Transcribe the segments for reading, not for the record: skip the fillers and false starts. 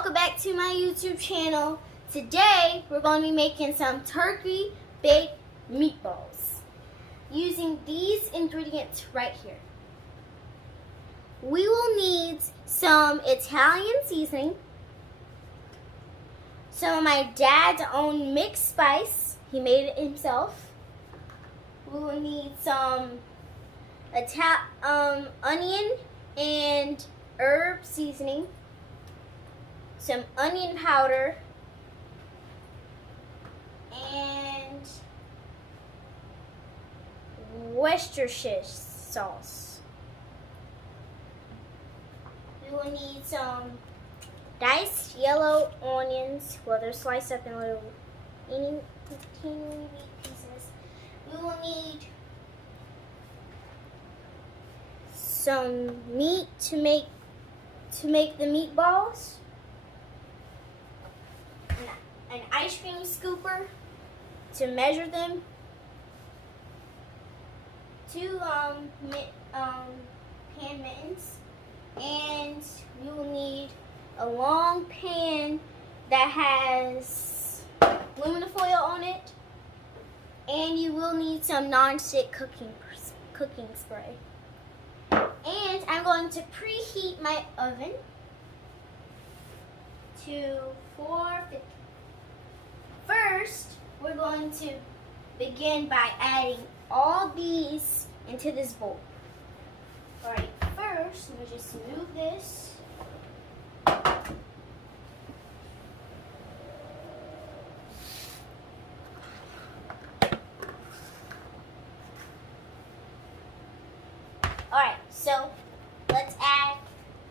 welcome back to my YouTube channel. Today we're going to be making some turkey baked meatballs using these ingredients right here. We will need some Italian seasoning, some of my dad's own mixed spice, he made it himself. We will need some onion and herb seasoning, some onion powder, and Worcestershire sauce. We will need some diced yellow onions. Well, they're sliced up in little teeny pieces. We will need some meat to make the meatballs, an ice cream scooper to measure them, two pan mittens, and you will need a long pan that has aluminum foil on it, and you will need some non-stick cooking spray. And I'm going to preheat my oven to 450. First, we're going to begin by adding all these into this bowl. Alright, first, let me just move this. Alright, so let's add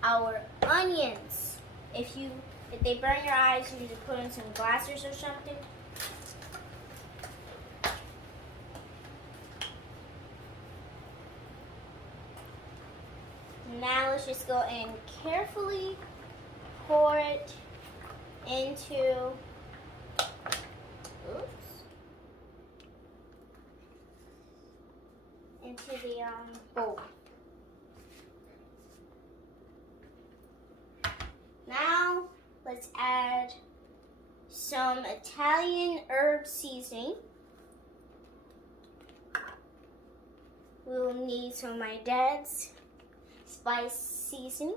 our onions. If they burn your eyes, you need to put in some glasses or something. Now let's just go and carefully pour it into the bowl. Now let's add some Italian herb seasoning. We will need some of my dad's spice seasoning,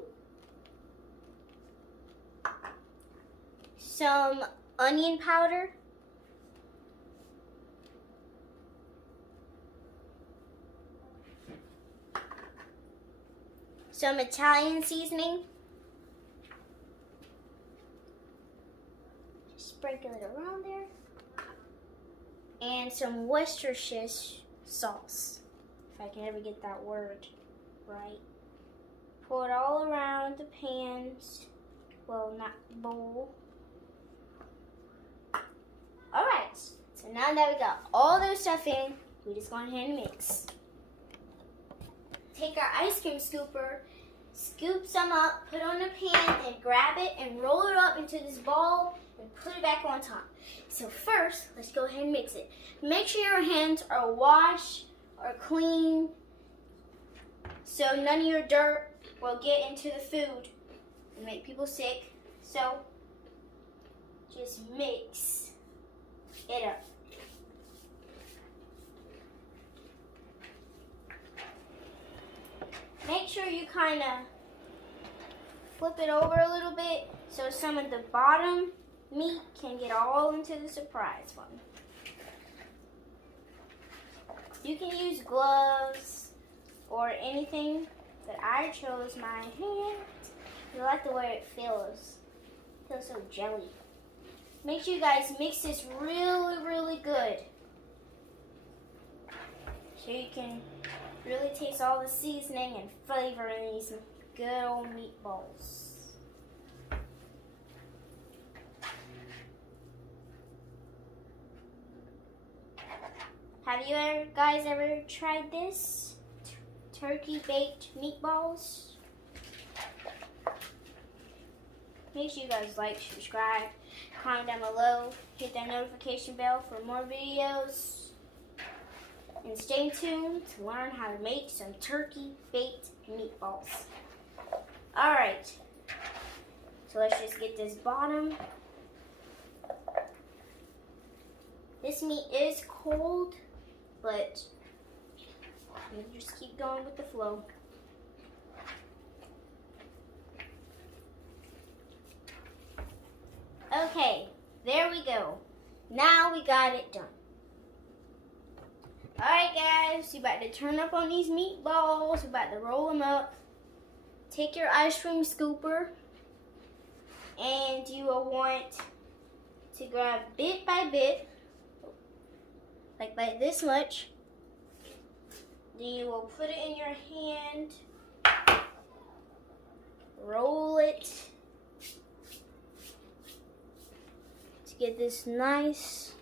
some onion powder, some Italian seasoning, just sprinkle it around there, and some Worcestershire sauce, if I can ever get that word right. Pour it all around the pans, well, not bowl. Alright, so now that we got all those stuff in, we just go ahead and mix. Take our ice cream scooper, scoop some up, put it on the pan, and grab it and roll it up into this ball and put it back on top. So first, let's go ahead and mix it. Make sure your hands are washed or clean so none of your dirt will get into the food and make people sick. So just mix it up. Make sure you kind of flip it over a little bit so some of the bottom meat can get all into the surprise one. You can use gloves or anything, but I chose my hand. I like the way it feels. It feels so jelly. Make sure you guys mix this really, really good, so you can really taste all the seasoning and flavor in these good old meatballs. Have you guys ever tried this? Turkey baked meatballs? Make sure you guys like, subscribe, comment down below, hit that notification bell for more videos, and stay tuned to learn how to make some turkey baked meatballs. Alright, So let's just get this bottom. This meat is cold, but we'll just keep going with the flow. Okay, there we go. Now we got it done. Alright guys, you about to turn up on these meatballs. We're about to roll them up. Take your ice cream scooper and you will want to grab bit by bit, like by this much. Then you will put it in your hand, roll it to get this nice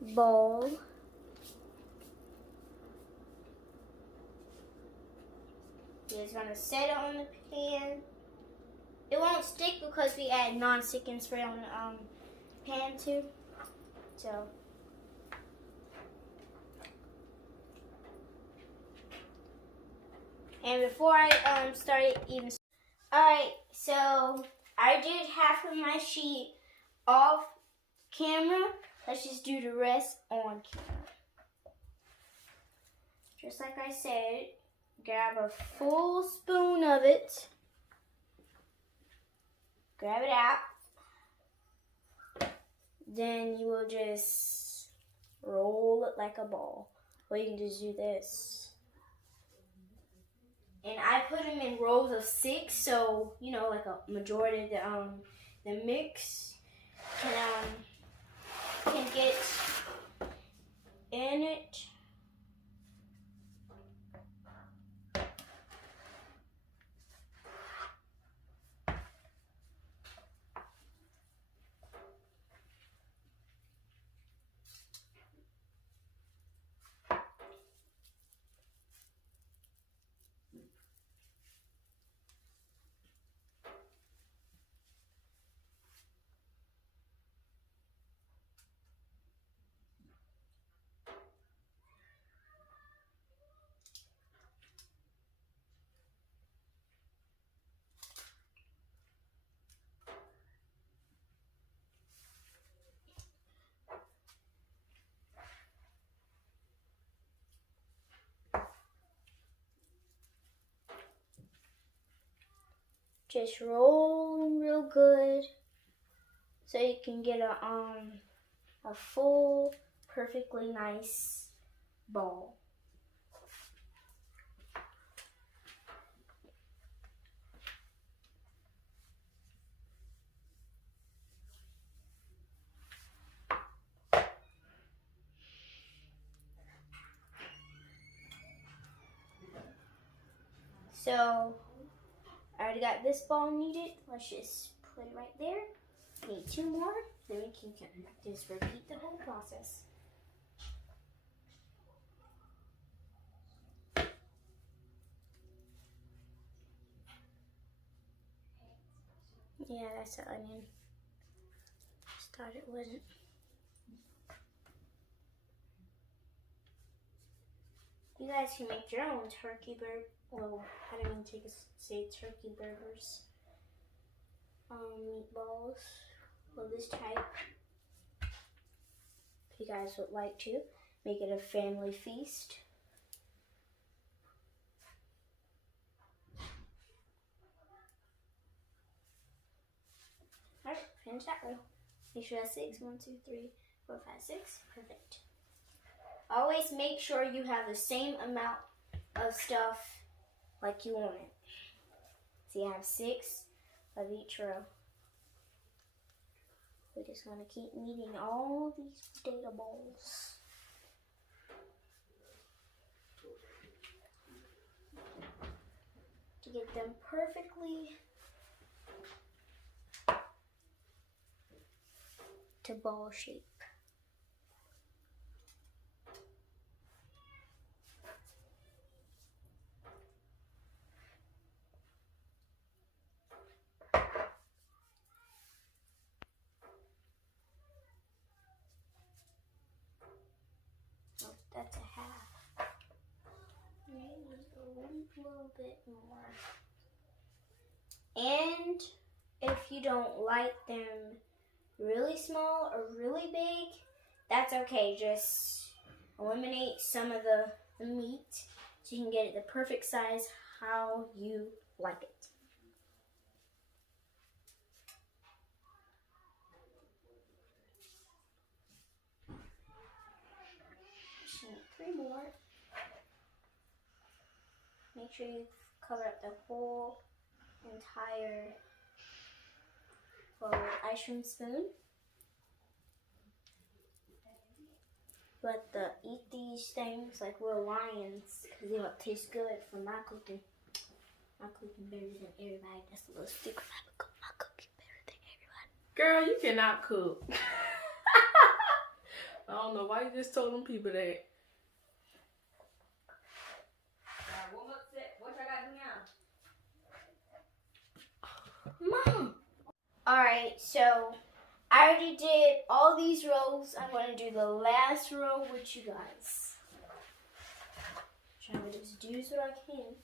ball. You're just gonna set it on the pan. It won't stick because we add non-sticking spray on the pan too. So, and before I started even, alright, so I did half of my sheet off camera. Let's just do the rest on camera. Just like I said, grab a full spoon of it. Grab it out. Then you will just roll it like a ball. Or you can just do this. And I put them in rows of 6, so you know, like a majority of the mix can get in it. Just roll them real good so you can get a full, perfectly nice ball. So I already got this ball needed. Let's just put it right there. Need 2 more. Then we can just repeat the whole process. Yeah, that's an onion. Just thought it wasn't. You guys can make your own turkey burger. Well, I didn't mean to say turkey burgers. Meatballs. Well, this type. If you guys would like to make it a family feast. Alright, finish that row. Make sure that's 6. 1, 2, 3, 4, 5, 6. Perfect. Always make sure you have the same amount of stuff like you want it. So you have 6 of each row. We're just going to keep kneading all these potato balls. To get them perfectly to ball shape. That's a half. Maybe a little bit more. And if you don't like them really small or really big, that's okay. Just eliminate some of the meat so you can get it the perfect size how you like it. Just need 3 more. Make sure you cover up the whole entire ice cream spoon. But eat these things like we're lions because they don't taste good from my cooking. My cooking better than everybody. That's a little secret. My cooking better than everybody. Girl, you cannot cook. I don't know why you just told them people that. What I gotta do now? Mom! Alright, so I already did all these rows. I'm going to do the last row with you guys. Trying to just do what I can.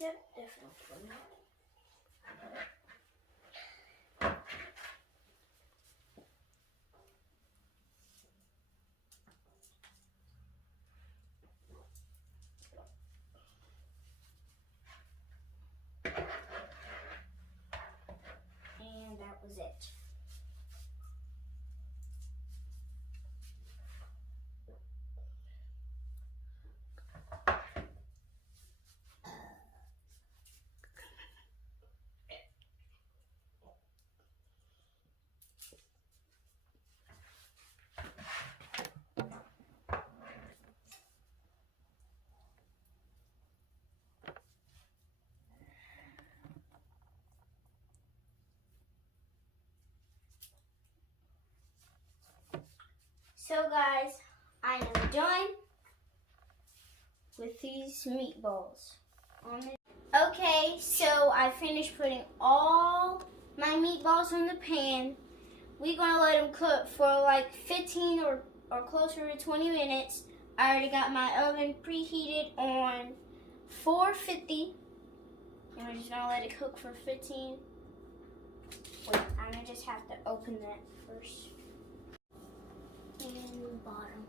Yep, definitely. And that was it. So guys, I am done with these meatballs. Okay, so I finished putting all my meatballs in the pan. We're gonna let them cook for like 15 or closer to 20 minutes. I already got my oven preheated on 450. And we're just gonna let it cook for 15. Wait, I'm gonna just have to open that first. And the bottom.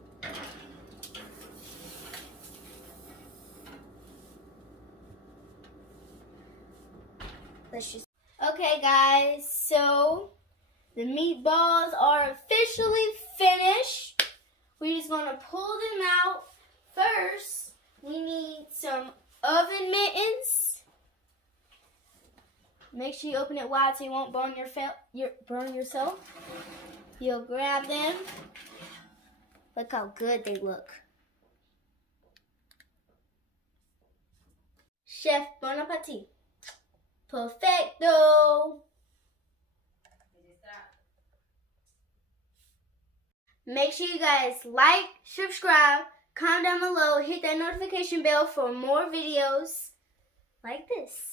Okay guys, so the meatballs are officially finished. We're just gonna pull them out. First, we need some oven mittens. Make sure you open it wide so you won't burn yourself. You'll grab them. Look how good they look. Chef Bon Appetit. Perfecto. Make sure you guys like, subscribe, comment down below, hit that notification bell for more videos like this.